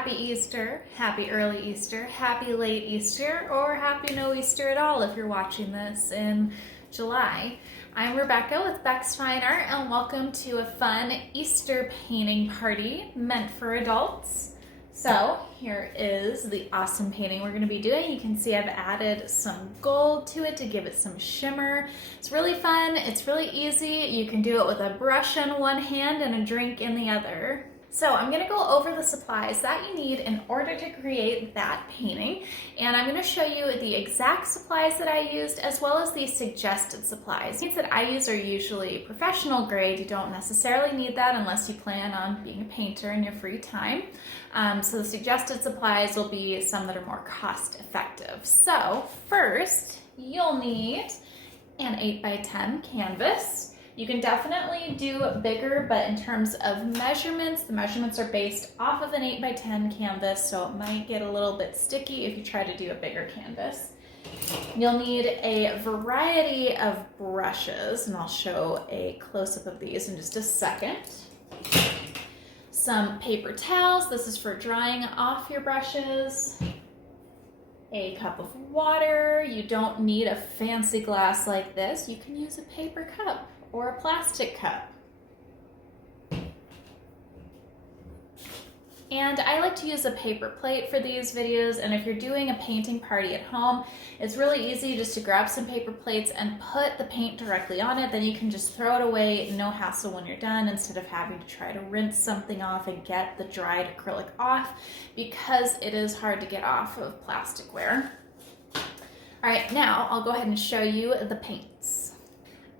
happy Easter, happy early Easter, happy late Easter, or happy no Easter at all if you're watching this in July. I'm Rebecca with Bexx Fine Art and welcome to a fun Easter painting party meant for adults. So here is the awesome painting we're going to be doing. You can see I've added some gold to it to give it some shimmer. It's really fun, it's really easy. You can do it with a brush in one hand and a drink in the other. So I'm going to go over the supplies that you need in order to create that painting, and I'm going to show you the exact supplies that I used as well as the suggested supplies. The paints that I use are usually professional grade. You don't necessarily need that unless you plan on being a painter in your free time. So the suggested supplies will be some that are more cost effective. So first you'll need an 8x10 canvas. You can definitely do bigger, but in terms of measurements, the measurements are based off of an 8x10 canvas, so it might get a little bit sticky if you try to do a bigger canvas. You'll need a variety of brushes, and I'll show a close-up of these in just a second. Some paper towels, this is for drying off your brushes. A cup of water. You don't need a fancy glass like this. You can use a paper cup or a plastic cup. And I like to use a paper plate for these videos, and if you're doing a painting party at home, it's really easy just to grab some paper plates and put the paint directly on it. Then you can just throw it away, no hassle when you're done, instead of having to try to rinse something off and get the dried acrylic off, because it is hard to get off of plasticware. All right, now I'll go ahead and show you the paints.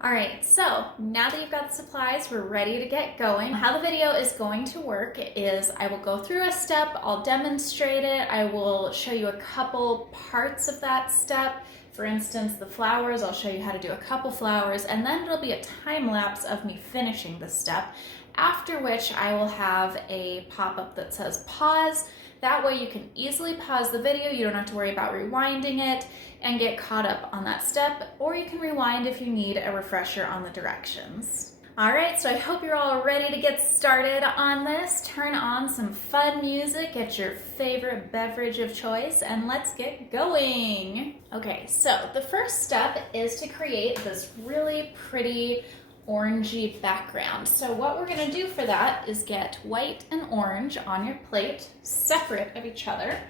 All right, so now that you've got the supplies, we're ready to get going. How the video is going to work is I will go through a step, I'll demonstrate it, I will show you a couple parts of that step. For instance, the flowers, I'll show you how to do a couple flowers, and then it'll be a time lapse of me finishing the step, after which I will have a pop-up that says pause. That way you can easily pause the video, you don't have to worry about rewinding it and get caught up on that step, or you can rewind if you need a refresher on the directions. All right, so I hope you're all ready to get started on this. Turn on some fun music, get your favorite beverage of choice, and let's get going. Okay, so the first step is to create this really pretty orangey background. So what we're going to do for that is get white and orange on your plate, separate of each other.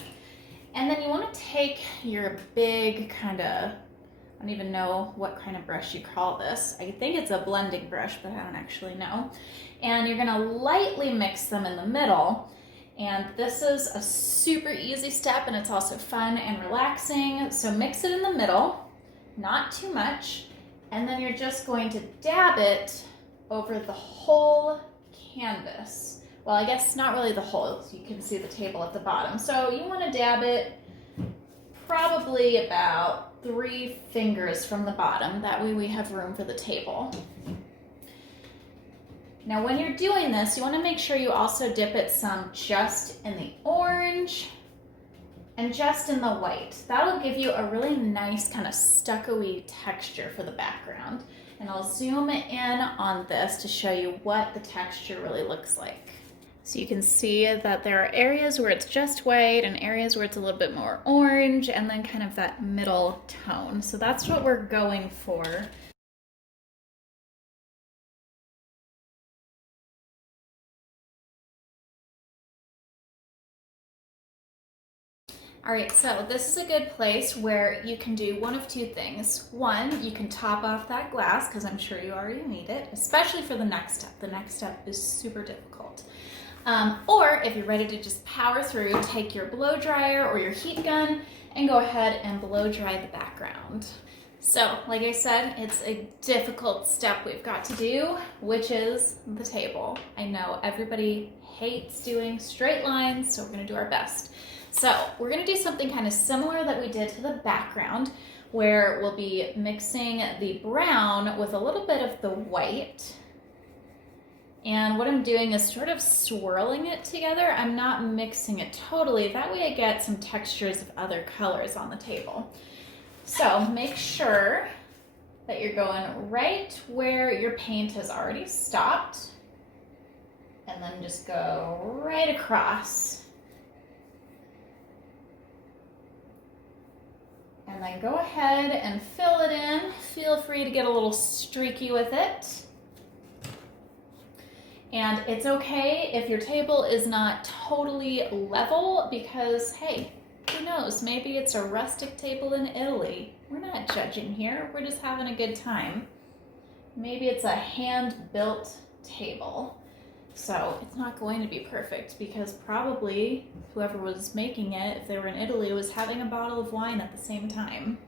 And then you want to take your big kind of, I don't even know what kind of brush you call this. I think it's a blending brush, but I don't actually know. And you're going to lightly mix them in the middle. And this is a super easy step, and it's also fun and relaxing. So mix it in the middle, not too much. And then you're just going to dab it over the whole canvas. Well, I guess not really the whole, you can see the table at the bottom. So you want to dab it probably about 3 fingers from the bottom. That way we have room for the table. Now when you're doing this, you want to make sure you also dip it some just in the orange and just in the white. That'll give you a really nice kind of stucco-y texture for the background. And I'll zoom in on this to show you what the texture really looks like. So you can see that there are areas where it's just white and areas where it's a little bit more orange, and then kind of that middle tone. So that's what we're going for. All right, so this is a good place where you can do one of 2 things. One, you can top off that glass, because I'm sure you already need it, especially for the next step. The next step is super difficult. Or if you're ready to just power through, take your blow dryer or your heat gun and go ahead and blow dry the background. So, like I said, it's a difficult step we've got to do, which is the table. I know everybody hates doing straight lines, so we're going to do our best. So we're going to do something kind of similar that we did to the background, where we'll be mixing the brown with a little bit of the white. And what I'm doing is sort of swirling it together. I'm not mixing it totally. That way I get some textures of other colors on the table. So make sure that you're going right where your paint has already stopped. And then just go right across. And then go ahead and fill it in. Feel free to get a little streaky with it. And it's okay if your table is not totally level because, hey, who knows, maybe it's a rustic table in Italy. We're not judging here, we're just having a good time. Maybe it's a hand-built table. So it's not going to be perfect because probably whoever was making it, if they were in Italy, was having a bottle of wine at the same time.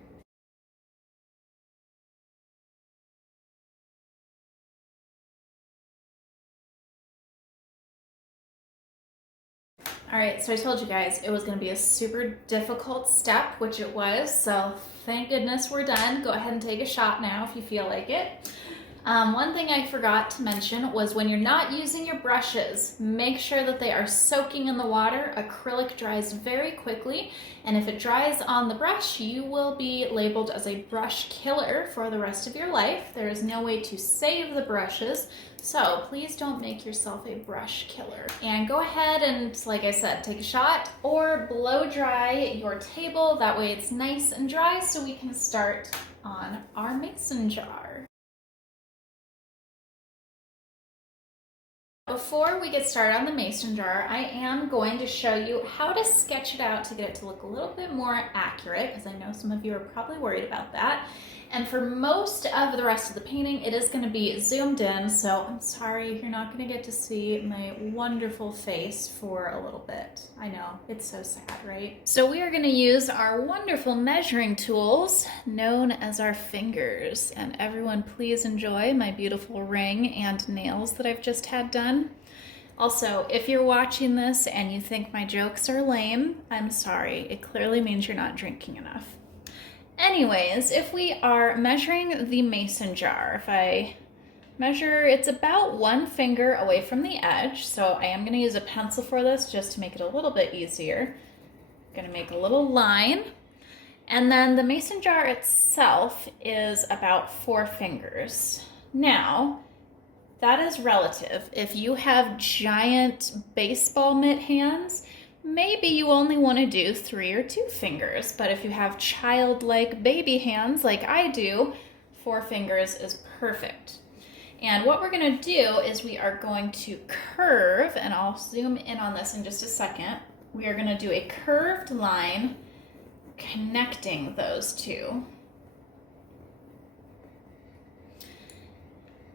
All right, so I told you guys it was gonna be a super difficult step, which it was, so thank goodness we're done. Go ahead and take a shot now if you feel like it. One thing I forgot to mention was when you're not using your brushes, make sure that they are soaking in the water. Acrylic dries very quickly, and if it dries on the brush, you will be labeled as a brush killer for the rest of your life. There is no way to save the brushes, so please don't make yourself a brush killer. And go ahead and, like I said, take a shot or blow dry your table. That way it's nice and dry so we can start on our mason jar. Before we get started on the mason jar, I am going to show you how to sketch it out to get it to look a little bit more accurate, because I know some of you are probably worried about that. And for most of the rest of the painting, it is going to be zoomed in, so I'm sorry you're not going to get to see my wonderful face for a little bit. I know, it's so sad, right? So we are going to use our wonderful measuring tools known as our fingers. And everyone please enjoy my beautiful ring and nails that I've just had done. Also, if you're watching this and you think my jokes are lame, I'm sorry. It clearly means you're not drinking enough. Anyways, if we are measuring the mason jar, if I measure, it's about 1 finger away from the edge, so I am going to use a pencil for this just to make it a little bit easier. I'm going to make a little line, and then the mason jar itself is about 4 fingers. Now, that is relative. If you have giant baseball mitt hands, maybe you only want to do 3 or 2 fingers, but if you have childlike baby hands like I do, 4 fingers is perfect. And what we're going to do is we are going to curve, and I'll zoom in on this in just a second. We are going to do a curved line connecting those two.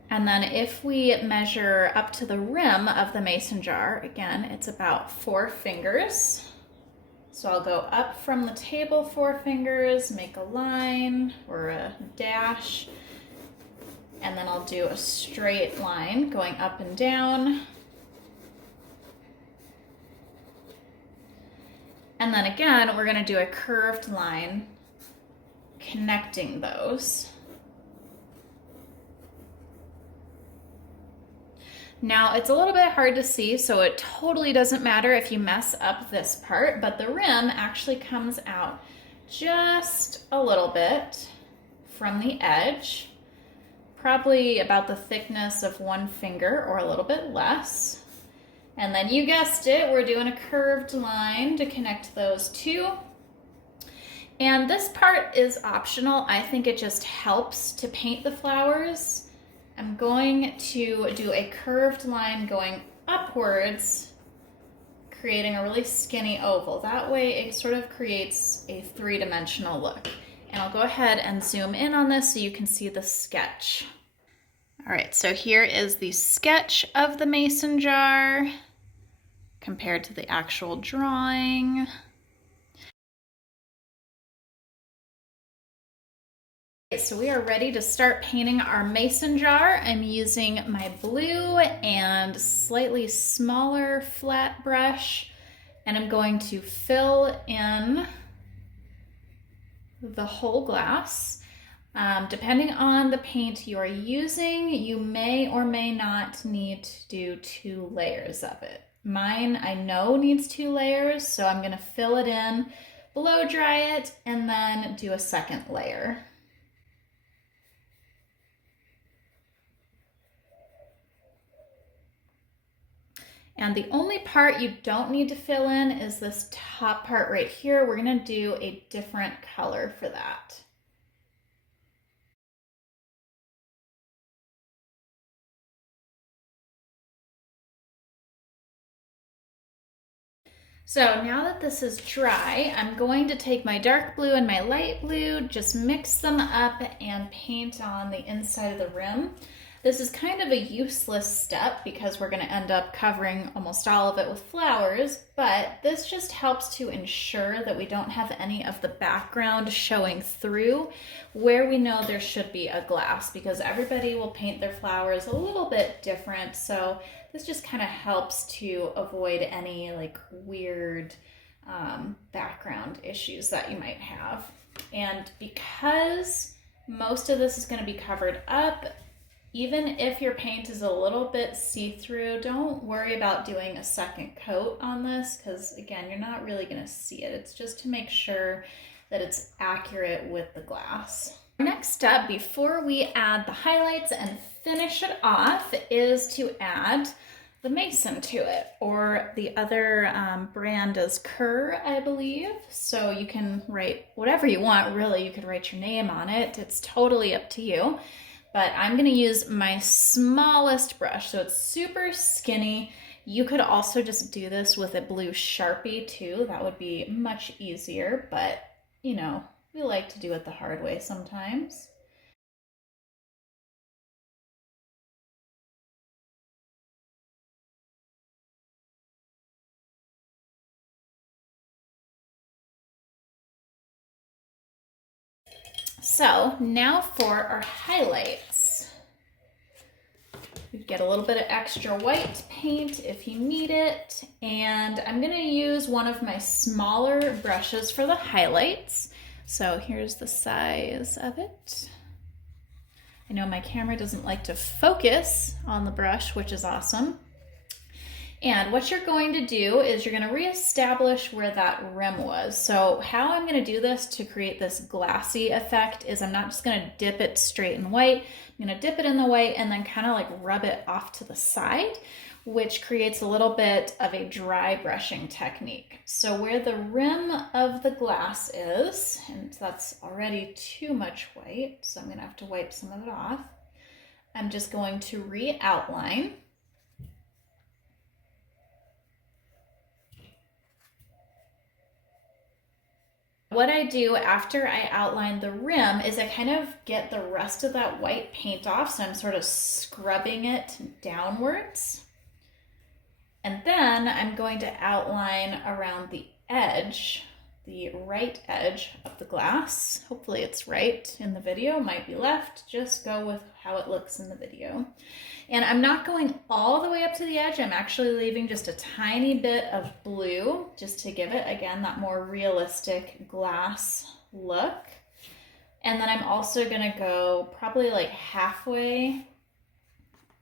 And then if we measure up to the rim of the mason jar, again, it's about 4 fingers. So I'll go up from the table 4 fingers, make a line or a dash, and then I'll do a straight line going up and down. And then again, we're going to do a curved line connecting those. Now it's a little bit hard to see, so it totally doesn't matter if you mess up this part, but the rim actually comes out just a little bit from the edge, probably about the thickness of 1 finger or a little bit less. And then you guessed it, we're doing a curved line to connect those two. And this part is optional. I think it just helps to paint the flowers. I'm going to do a curved line going upwards, creating a really skinny oval. That way it sort of creates a 3-dimensional look. And I'll go ahead and zoom in on this so you can see the sketch. All right, so here is the sketch of the mason jar compared to the actual drawing. So we are ready to start painting our mason jar. I'm using my blue and slightly smaller flat brush, and I'm going to fill in the whole glass. Depending on the paint you are using, you may or may not need to do 2 layers of it. Mine, I know, needs 2 layers, so I'm gonna fill it in, blow dry it, and then do a second layer. And the only part you don't need to fill in is this top part right here. We're gonna do a different color for that. So now that this is dry, I'm going to take my dark blue and my light blue, just mix them up and paint on the inside of the rim. This is kind of a useless step because we're going to end up covering almost all of it with flowers, but this just helps to ensure that we don't have any of the background showing through where we know there should be a glass, because everybody will paint their flowers a little bit different. So this just kind of helps to avoid any like weird background issues that you might have. And because most of this is going to be covered up, even if your paint is a little bit see-through, don't worry about doing a second coat on this, because again, you're not really going to see it. It's just to make sure that it's accurate with the glass. Next step, before we add the highlights and finish it off, is to add the mason to it, or the other brand is Kerr, I believe. So you can write whatever you want, really. You could write your name on it. It's totally up to you. But I'm gonna use my smallest brush, so it's super skinny. You could also just do this with a blue Sharpie too. That would be much easier, but you know, we like to do it the hard way sometimes. So now for our highlights. You get a little bit of extra white paint if you need it. And I'm gonna use one of my smaller brushes for the highlights. So here's the size of it. I know my camera doesn't like to focus on the brush, which is awesome. And what you're going to do is you're going to reestablish where that rim was. So how I'm going to do this to create this glassy effect is I'm not just going to dip it straight in white. I'm going to dip it in the white and then kind of like rub it off to the side, which creates a little bit of a dry brushing technique. So where the rim of the glass is, and that's already too much white, so I'm going to have to wipe some of it off. I'm just going to re-outline. What I do after I outline the rim is I kind of get the rest of that white paint off, so I'm sort of scrubbing it downwards. And then I'm going to outline around the edge, the right edge of the glass. Hopefully it's right in the video, might be left. Just go with how it looks in the video. And I'm not going all the way up to the edge. I'm actually leaving just a tiny bit of blue just to give it, again, that more realistic glass look. And then I'm also gonna go probably like halfway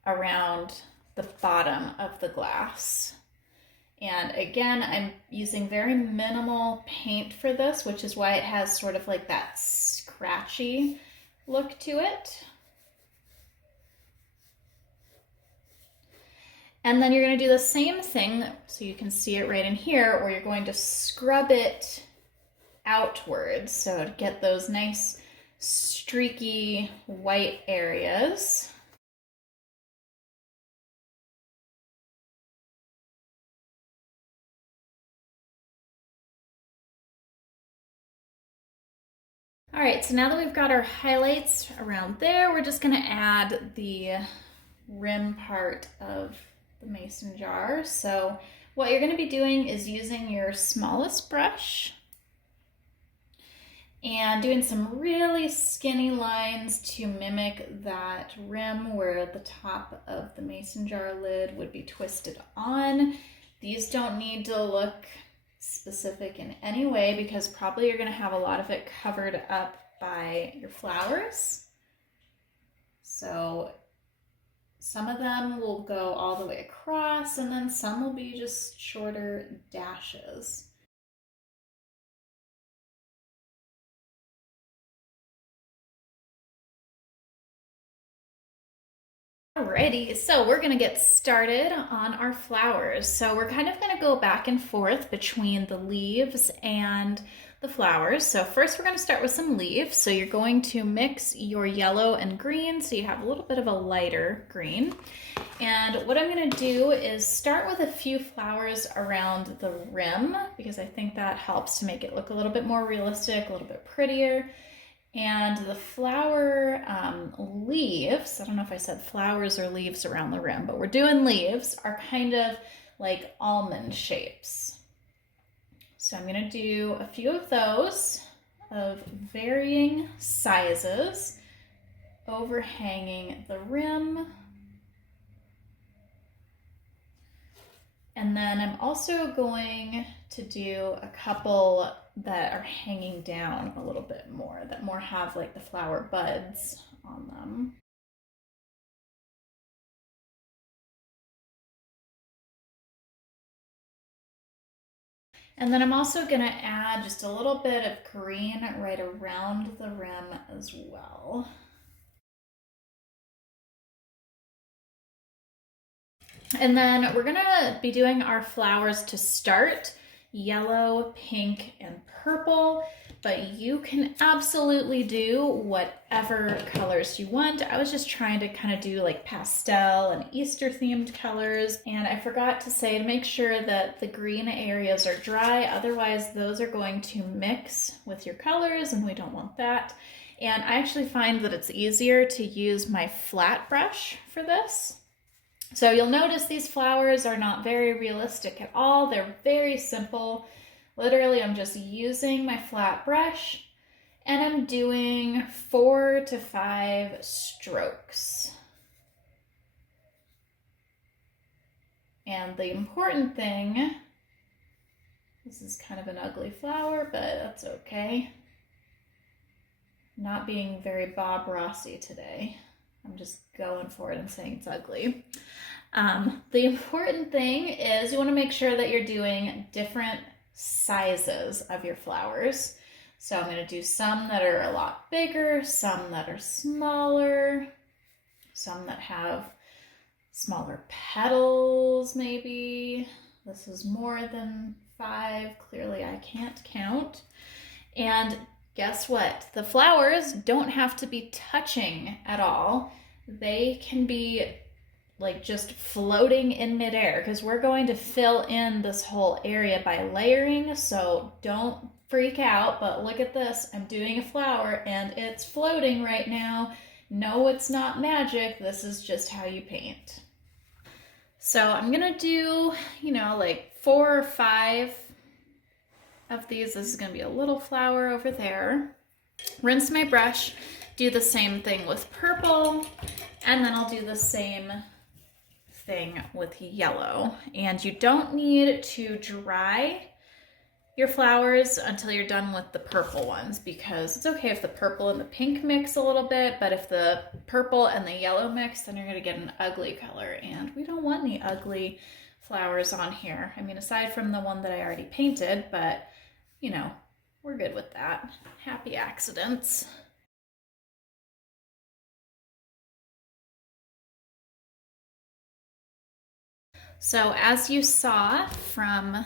around the bottom of the glass. And again, I'm using very minimal paint for this, which is why it has sort of like that scratchy look to it. And then you're going to do the same thing, so you can see it right in here, where you're going to scrub it outwards, so to get those nice streaky white areas. All right, so now that we've got our highlights around there, we're just going to add the rim part of the mason jar. So what you're going to be doing is using your smallest brush and doing some really skinny lines to mimic that rim where the top of the mason jar lid would be twisted on. These don't need to look specific in any way because probably you're going to have a lot of it covered up by your flowers. So some of them will go all the way across, and then some will be just shorter dashes. Alrighty, so we're gonna get started on our flowers. So we're kind of gonna go back and forth between the leaves and the flowers. So first we're gonna start with some leaves. So you're going to mix your yellow and green so you have a little bit of a lighter green. And what I'm gonna do is start with a few flowers around the rim because I think that helps to make it look a little bit more realistic, a little bit prettier. And the flower leaves, I don't know if I said flowers or leaves around the rim, but we're doing leaves, are kind of like almond shapes. So I'm gonna do a few of those of varying sizes overhanging the rim. And then I'm also going to do a couple that are hanging down a little bit more, that more have like the flower buds on them. And then I'm also gonna add just a little bit of green right around the rim as well. And then we're gonna be doing our flowers to start, yellow, pink, and purple, but you can absolutely do whatever colors you want. I was just trying to kind of do like pastel and Easter themed colors, and I forgot to say to make sure that the green areas are dry, otherwise those are going to mix with your colors and we don't want that. And I actually find that it's easier to use my flat brush for this. So you'll notice these flowers are not very realistic at all. They're very simple. Literally, I'm just using my flat brush and I'm doing 4 to 5 strokes. And the important thing, this is kind of an ugly flower, but that's okay. I'm not being very Bob Rossy today. I'm just going for it and saying it's ugly. The important thing is you want to make sure that you're doing different sizes of your flowers. So I'm going to do some that are a lot bigger, some that are smaller, some that have smaller petals maybe. This is more than 5. Clearly I can't count. And guess what? The flowers don't have to be touching at all. They can be like just floating in midair because we're going to fill in this whole area by layering. So don't freak out, but look at this. I'm doing a flower and it's floating right now. No, it's not magic. This is just how you paint. So I'm gonna do, like 4 or 5 of these. This is gonna be a little flower over there. Rinse my brush, do the same thing with purple, and then I'll do the same thing with yellow. And you don't need to dry your flowers until you're done with the purple ones, because it's okay if the purple and the pink mix a little bit, but if the purple and the yellow mix, then you're gonna get an ugly color, and we don't want any ugly flowers on here. I mean, aside from the one that I already painted, but we're good with that. Happy accidents. So as you saw from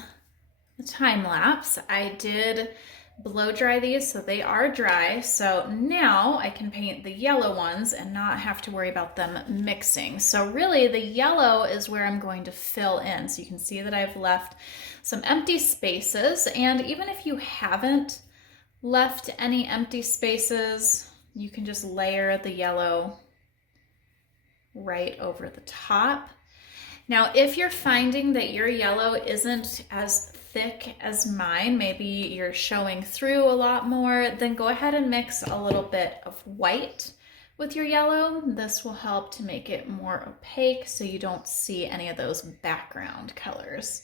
the time lapse, I did blow dry these so they are dry. So now I can paint the yellow ones and not have to worry about them mixing. So really the yellow is where I'm going to fill in. So you can see that I've left some empty spaces, and even if you haven't left any empty spaces, you can just layer the yellow right over the top. Now, if you're finding that your yellow isn't as thick as mine, maybe you're showing through a lot more, then go ahead and mix a little bit of white with your yellow. This will help to make it more opaque so you don't see any of those background colors.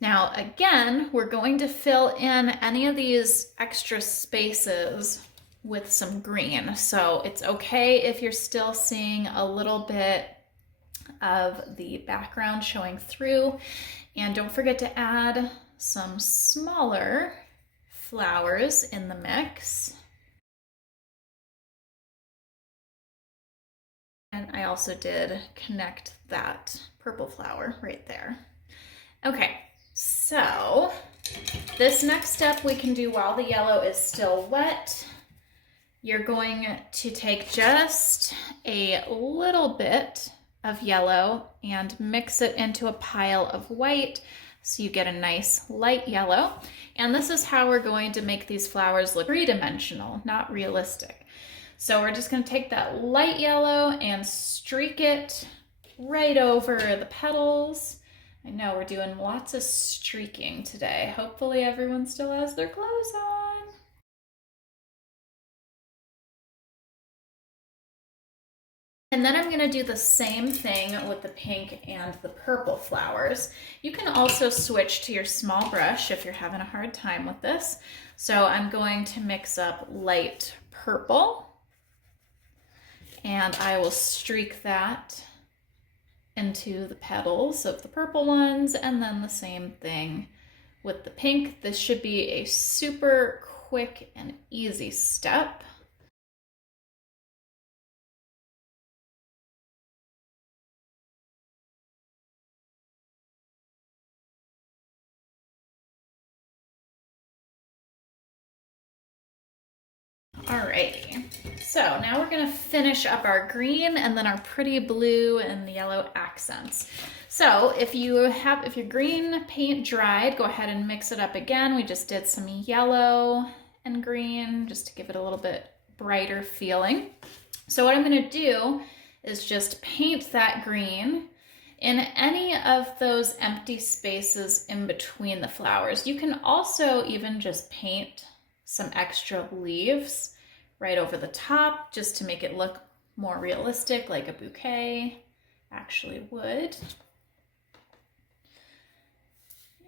Now, again, we're going to fill in any of these extra spaces with some green. So it's okay if you're still seeing a little bit of the background showing through. And don't forget to add some smaller flowers in the mix. And I also did connect that purple flower right there. Okay, so this next step we can do while the yellow is still wet. You're going to take just a little bit of yellow and mix it into a pile of white so you get a nice light yellow. And this is how we're going to make these flowers look three-dimensional, not realistic. So we're just going to take that light yellow and streak it right over the petals. I know we're doing lots of streaking today. Hopefully everyone still has their clothes on. And then I'm going to do the same thing with the pink and the purple flowers. You can also switch to your small brush if you're having a hard time with this. So I'm going to mix up light purple, and I will streak that into the petals of the purple ones, and then the same thing with the pink. This should be a super quick and easy step. Alrighty, so now we're gonna finish up our green and then our pretty blue and the yellow accents. So if your green paint dried, go ahead and mix it up again. We just did some yellow and green just to give it a little bit brighter feeling. So what I'm gonna do is just paint that green in any of those empty spaces in between the flowers. You can also even just paint some extra leaves right over the top just to make it look more realistic, like a bouquet actually would.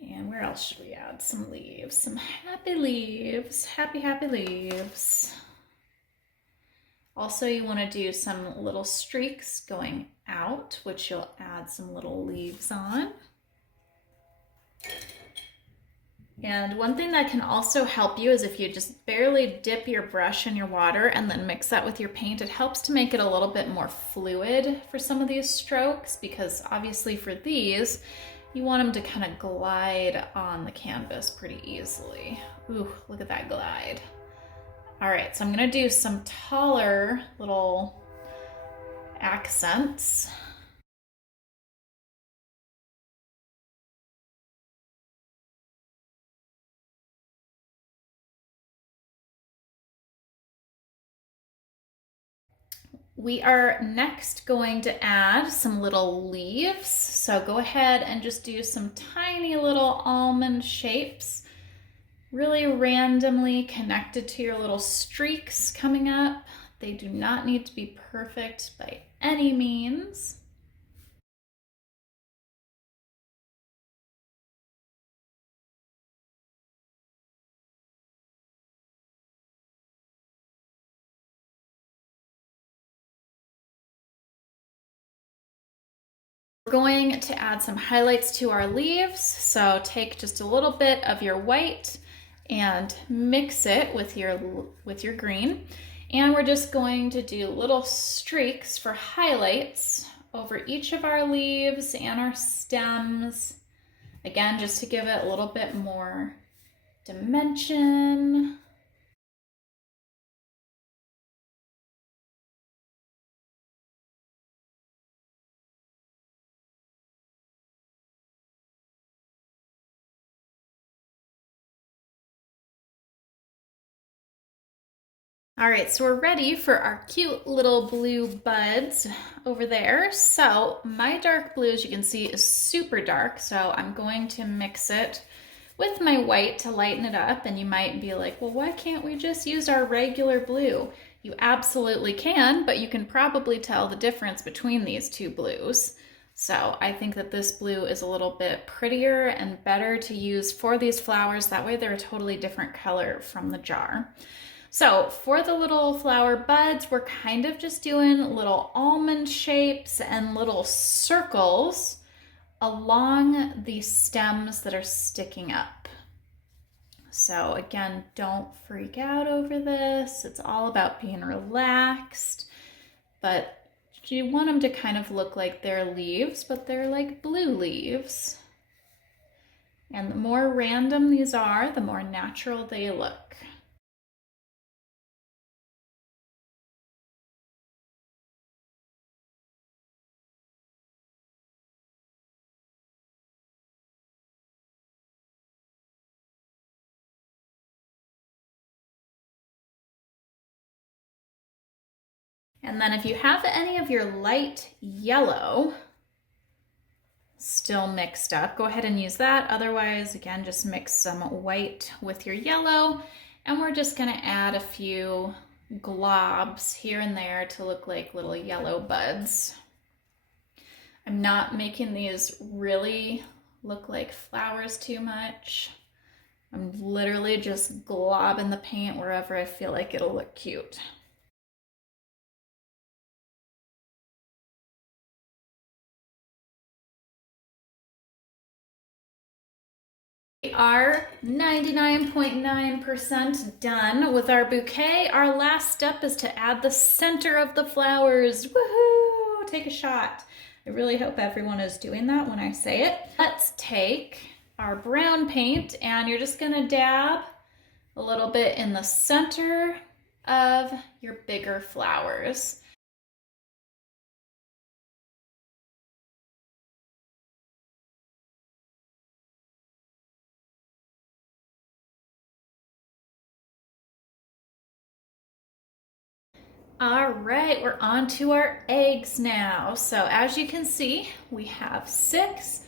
And where else should we add some leaves? Some happy leaves, happy leaves. Also, you want to do some little streaks going out, which you'll add some little leaves on. And one thing that can also help you is if you just barely dip your brush in your water and then mix that with your paint, it helps to make it a little bit more fluid for some of these strokes, because obviously for these, you want them to kind of glide on the canvas pretty easily. Ooh, look at that glide. All right, so I'm gonna do some taller little accents. We are next going to add some little leaves. So go ahead and just do some tiny little almond shapes, really randomly connected to your little streaks coming up. They do not need to be perfect by any means. We're going to add some highlights to our leaves. So take just a little bit of your white and mix it with your green. And we're just going to do little streaks for highlights over each of our leaves and our stems. Again, just to give it a little bit more dimension. All right, so we're ready for our cute little blue buds over there. So my dark blue, as you can see, is super dark. So I'm going to mix it with my white to lighten it up. And you might be like, well, why can't we just use our regular blue? You absolutely can, but you can probably tell the difference between these two blues. So I think that this blue is a little bit prettier and better to use for these flowers. That way they're a totally different color from the jar. So for the little flower buds, we're kind of just doing little almond shapes and little circles along the stems that are sticking up. So again, don't freak out over this. It's all about being relaxed, but You want them to kind of look like they're leaves, but they're like blue leaves. And the more random these are, the more natural they look. And then if you have any of your light yellow still mixed up, go ahead and use that. Otherwise, again, just mix some white with your yellow. And we're just gonna add a few globs here and there to look like little yellow buds. I'm not making these really look like flowers too much. I'm literally just globbing the paint wherever I feel like it'll look cute. We are 99.9% done with our bouquet. Our last step is to add the center of the flowers. Woohoo! Take a shot. I really hope everyone is doing that when I say it. Let's take our brown paint and you're just gonna dab a little bit in the center of your bigger flowers. All right, we're on to our eggs now. So as you can see, we have 6,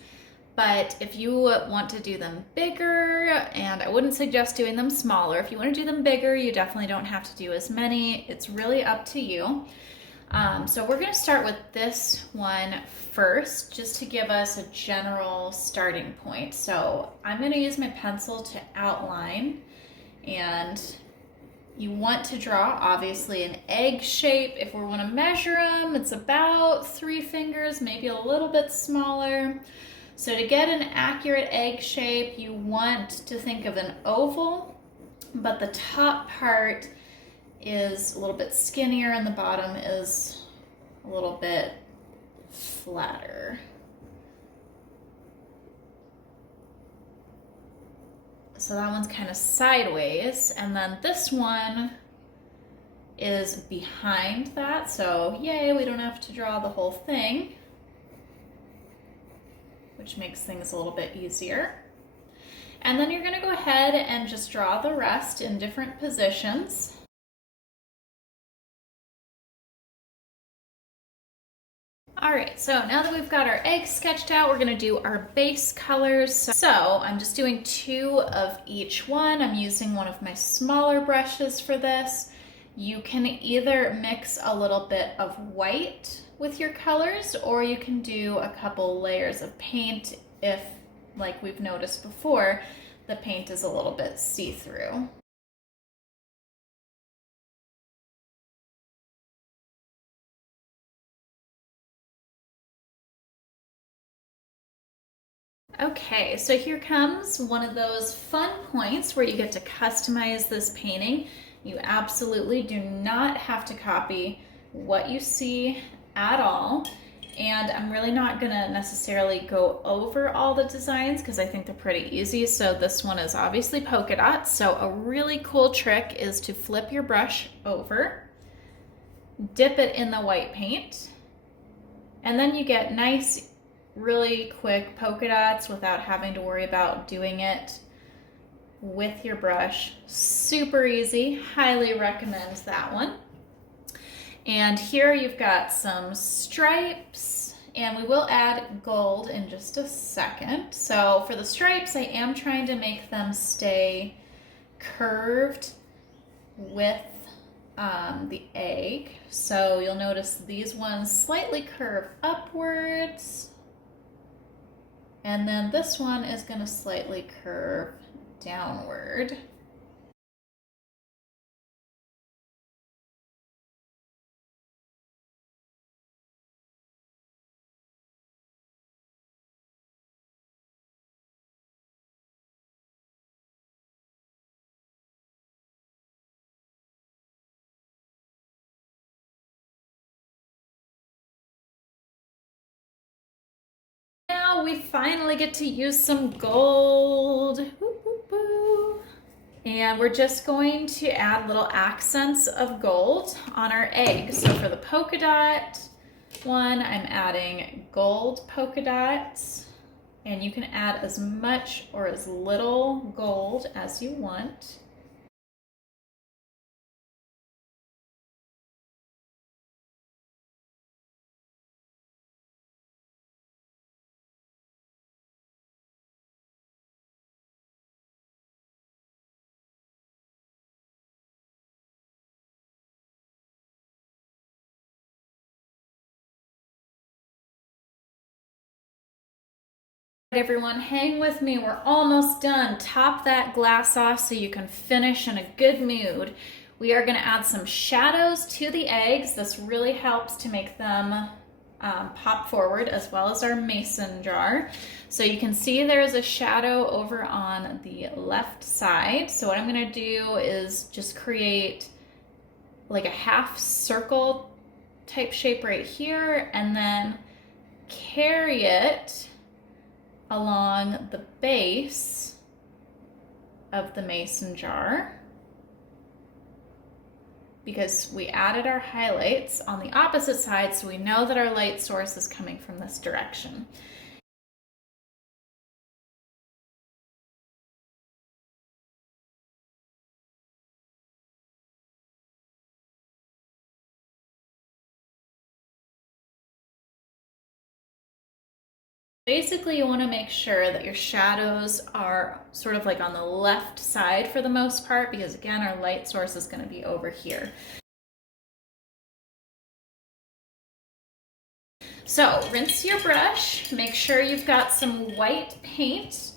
but if you want to do them bigger, and I wouldn't suggest doing them smaller, if you want to do them bigger, you definitely don't have to do as many. It's really up to you. So we're gonna start with this one first, just to give us a general starting point. So I'm gonna use my pencil to outline, and you want to draw, obviously, an egg shape. If we want to measure them, it's about 3 fingers, maybe a little bit smaller. So to get an accurate egg shape, you want to think of an oval, but the top part is a little bit skinnier and the bottom is a little bit flatter. So that one's kind of sideways, and then this one is behind that, so yay, we don't have to draw the whole thing, which makes things a little bit easier. And then you're gonna go ahead and just draw the rest in different positions. All right, so now that we've got our eggs sketched out, we're gonna do our base colors. So I'm just doing 2 of each one. I'm using one of my smaller brushes for this. You can either mix a little bit of white with your colors, or you can do a couple layers of paint if, like we've noticed before, the paint is a little bit see-through. Okay, so here comes one of those fun points where you get to customize this painting. You absolutely do not have to copy what you see at all. And I'm really not gonna necessarily go over all the designs because I think they're pretty easy. So this one is obviously polka dots. So a really cool trick is to flip your brush over, dip it in the white paint, and then you get nice, really quick polka dots without having to worry about doing it with your brush. Super easy, highly recommend that one. And here you've got some stripes, and we will add gold in just a second. So for the stripes, I am trying to make them stay curved with the egg. So you'll notice these ones slightly curve upwards, and then this one is going to slightly curve downward. now we finally get to use some gold. Woo, woo, woo. And we're just going to add little accents of gold on our egg. So for the polka dot one, I'm adding gold polka dots. And you can add as much or as little gold as you want. Everyone, hang with me. We're almost done. Top that glass off so you can finish in a good mood. We are going to add some shadows to the eggs. This really helps to make them pop forward, as well as our mason jar. So you can see there's a shadow over on the left side. So what I'm going to do is just create like a half circle type shape right here, and then carry it along the base of the mason jar, because we added our highlights on the opposite side, so we know that our light source is coming from this direction. Basically, you want to make sure that your shadows are sort of like on the left side for the most part, because again, our light source is going to be over here. So rinse your brush, make sure you've got some white paint.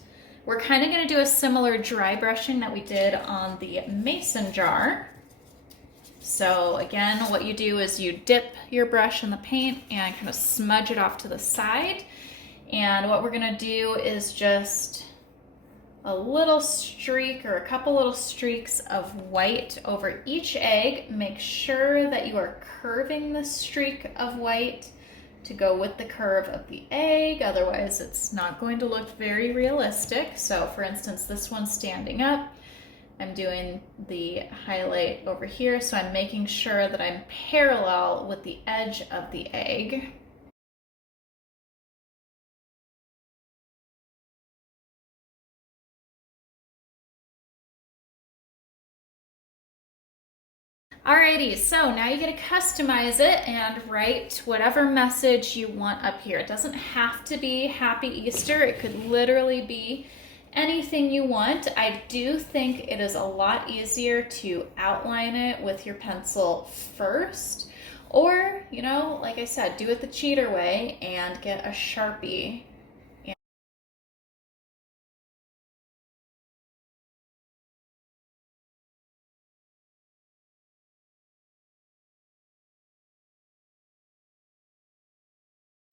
We're kind of going to do a similar dry brushing that we did on the mason jar. So again, what you do is you dip your brush in the paint and kind of smudge it off to the side. And what we're gonna do is just a little streak or a couple little streaks of white over each egg. Make sure that you are curving the streak of white to go with the curve of the egg, otherwise it's not going to look very realistic. So for instance, this one's standing up. I'm doing the highlight over here, so I'm making sure that I'm parallel with the edge of the egg. Alrighty, so now you get to customize it and write whatever message you want up here. It doesn't have to be Happy Easter. It could literally be anything you want. I do think it is a lot easier to outline it with your pencil first, or, you know, like I said, do it the cheater way and get a Sharpie.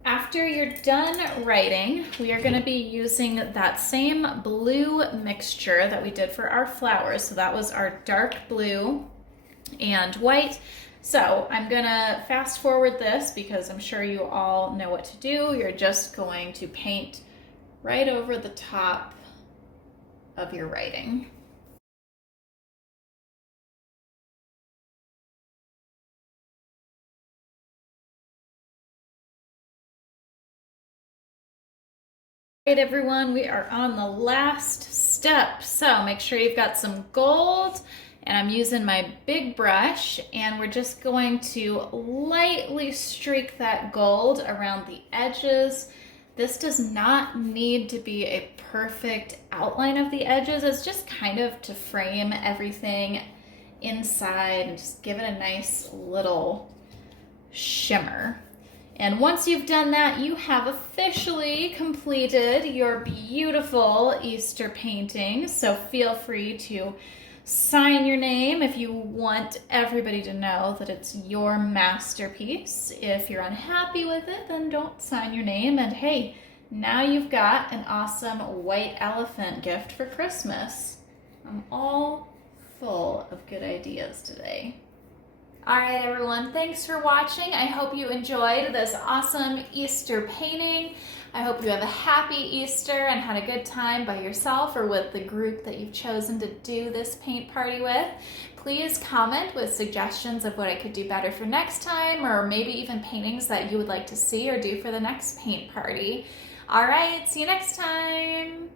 After you're done writing, we are going to be using that same blue mixture that we did for our flowers. So that was our dark blue and white. So I'm going to fast forward this because I'm sure you all know what to do. You're just going to paint right over the top of your writing. Alright everyone, we are on the last step. So make sure you've got some gold, and I'm using my big brush, and we're just going to lightly streak that gold around the edges. This does not need to be a perfect outline of the edges. It's just kind of to frame everything inside and just give it a nice little shimmer. And once you've done that, you have officially completed your beautiful Easter painting. So feel free to sign your name if you want everybody to know that it's your masterpiece. If you're unhappy with it, then don't sign your name. And hey, now you've got an awesome white elephant gift for Christmas. I'm all full of good ideas today. All right, everyone, thanks for watching. I hope you enjoyed this awesome Easter painting. I hope you have a happy Easter and had a good time by yourself or with the group that you've chosen to do this paint party with. Please comment with suggestions of what I could do better for next time, or maybe even paintings that you would like to see or do for the next paint party. All right, see you next time.